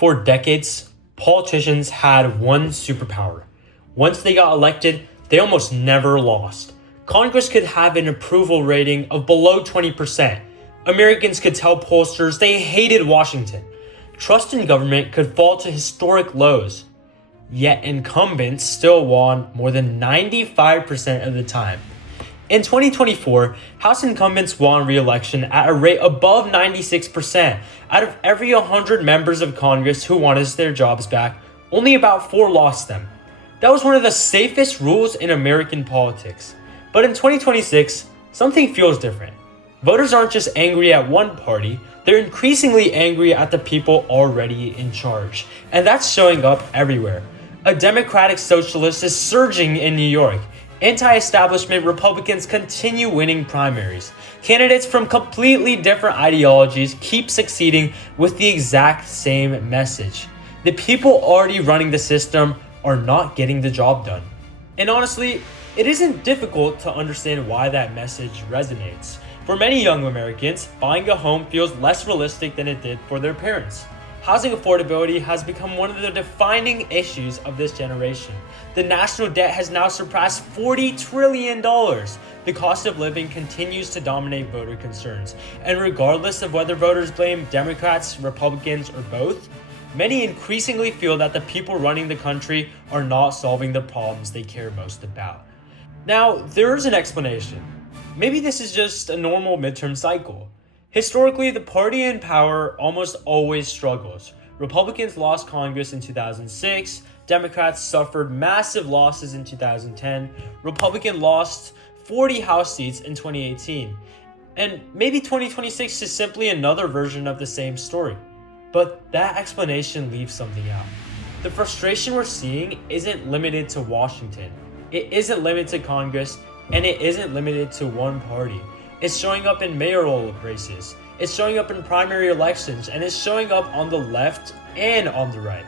For decades, politicians had one superpower. Once they got elected, they almost never lost. Congress could have an approval rating of below 20%. Americans could tell pollsters they hated Washington. Trust in government could fall to historic lows. Yet incumbents still won more than 95% of the time. In 2024, House incumbents won re-election at a rate above 96%. Out of every 100 members of Congress who wanted their jobs back, only about 4 lost them. That was one of the safest rules in American politics. But in 2026, something feels different. Voters aren't just angry at one party, they're increasingly angry at the people already in charge. And that's showing up everywhere. A Democratic socialist is surging in New York. Anti-establishment Republicans continue winning primaries. Candidates from completely different ideologies keep succeeding with the exact same message. The people already running the system are not getting the job done. And honestly, it isn't difficult to understand why that message resonates. For many young Americans, buying a home feels less realistic than it did for their parents. Housing affordability has become one of the defining issues of this generation. The national debt has now surpassed $40 trillion. The cost of living continues to dominate voter concerns. And regardless of whether voters blame Democrats, Republicans, or both, many increasingly feel that the people running the country are not solving the problems they care most about. Now, there is an explanation. Maybe this is just a normal midterm cycle. Historically, the party in power almost always struggles. Republicans lost Congress in 2006, Democrats suffered massive losses in 2010, Republicans lost 40 House seats in 2018. And maybe 2026 is simply another version of the same story. But that explanation leaves something out. The frustration we're seeing isn't limited to Washington. It isn't limited to Congress, and it isn't limited to one party. It's showing up in mayoral races, it's showing up in primary elections, and it's showing up on the left and on the right.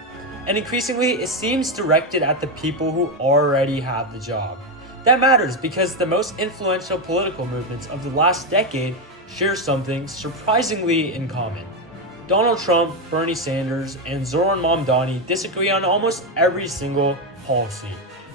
And increasingly, it seems directed at the people who already have the job. That matters because the most influential political movements of the last decade share something surprisingly in common. Donald Trump, Bernie Sanders, and Zohran Mamdani disagree on almost every single policy.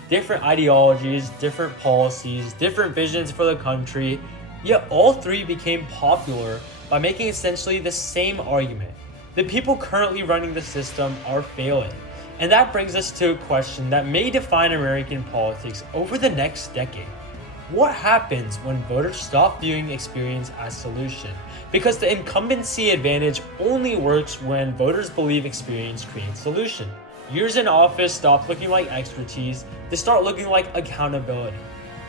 Different ideologies, different policies, different visions for the country, yet all three became popular by making essentially the same argument. The people currently running the system are failing. And that brings us to a question that may define American politics over the next decade. What happens when voters stop viewing experience as solution? Because the incumbency advantage only works when voters believe experience creates solution. Years in office stop looking like expertise, they start looking like accountability.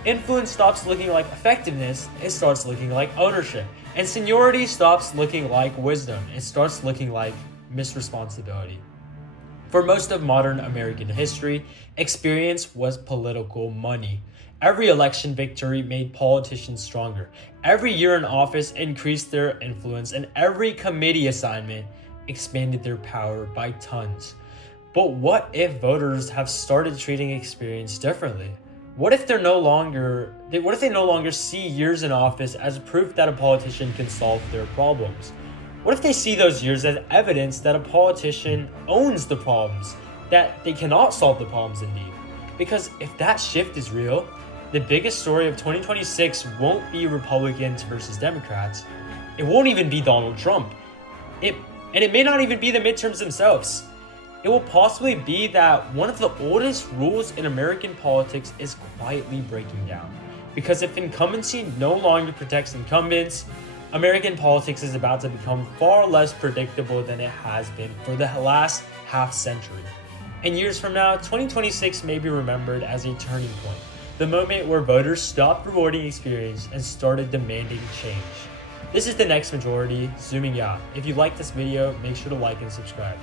Influence stops looking like effectiveness, it starts looking like ownership. And seniority stops looking like wisdom, it starts looking like misresponsibility. For most of modern American history, experience was political money. Every election victory made politicians stronger. Every year in office increased their influence, and every committee assignment expanded their power by tons. But what if voters have started treating experience differently? What if they no longer see years in office as proof that a politician can solve their problems? What if they see those years as evidence that a politician owns the problems, that they cannot solve the problems indeed? Because if that shift is real, the biggest story of 2026 won't be Republicans versus Democrats. It won't even be Donald Trump. It may not even be the midterms themselves. It will possibly be that one of the oldest rules in American politics is quietly breaking down. Because if incumbency no longer protects incumbents, American politics is about to become far less predictable than it has been for the last half century. And years from now, 2026 may be remembered as a turning point, the moment where voters stopped rewarding experience and started demanding change. This is The Next Majority, zooming out. If you like this video, make sure to like and subscribe.